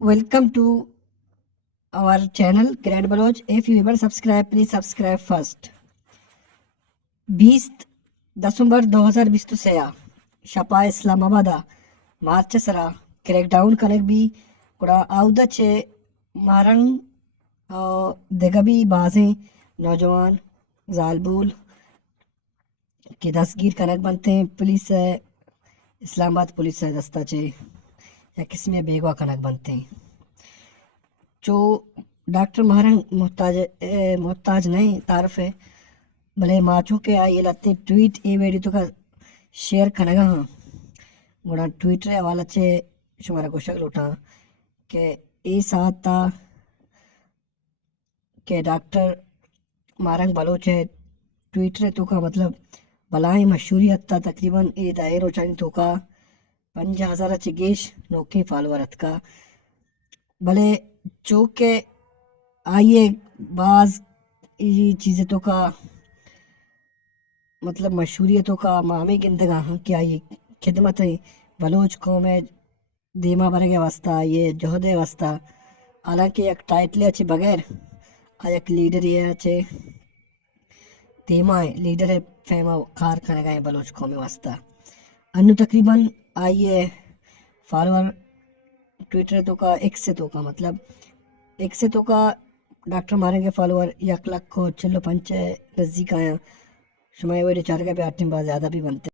Welcome to our channel Grand Baloch. If you ever subscribe, please subscribe first. 20 दिसंबर 2023 शपा इस्लामाबाद मार्च सरा crackdown कनेक भी कुड़ा आउदा चे मारन देगा भी बाजें नौजवान जालबूल के दस्तगीर कनक बनते हैं पुलिस है इस्लामाबाद पुलिस है दस्ता चे या किसी में बेगवा कनक बनते हैं जो डॉक्टर महारंग मोहताज नहीं तारफ है भले माचो के आई लत्ते ट्वीट ए वेडी तो का शेयर कनगा हाँ गुणा ट्विटर हवाला चे शुमारा को शक लुटा के ए साथ था के डॉक्टर मारंग बलोच है ट्विटर तो का मतलब बलाई मशहूरियत था तकरीबन ए दायर हो चाहे तो का 50,000 चिगेश नौके फॉलोअर का भले जो के आइए बाज ये चीज़ें तो का मतलब मशहूरियतों का मामी गिंदगा हाँ क्या ये खिदमत है बलोच कौम है दीमा भर के वास्ता ये जोहदे वास्ता हालांकि एक टाइटल अच्छे बगैर एक लीडर ये अच्छे दीमा है लीडर है फेमा कार खाने का बलोच कौम वास्ता अन्नु तकरीबन आइए फॉलोअर ट्विटर तो का एक से तो का मतलब एक से तो का डॉक्टर मारेंगे फॉलोअर 1 लाख को चलो पंच नज़दीक आया शुमाई वीडियो चार का भी 8 दिन बाद ज़्यादा भी बनते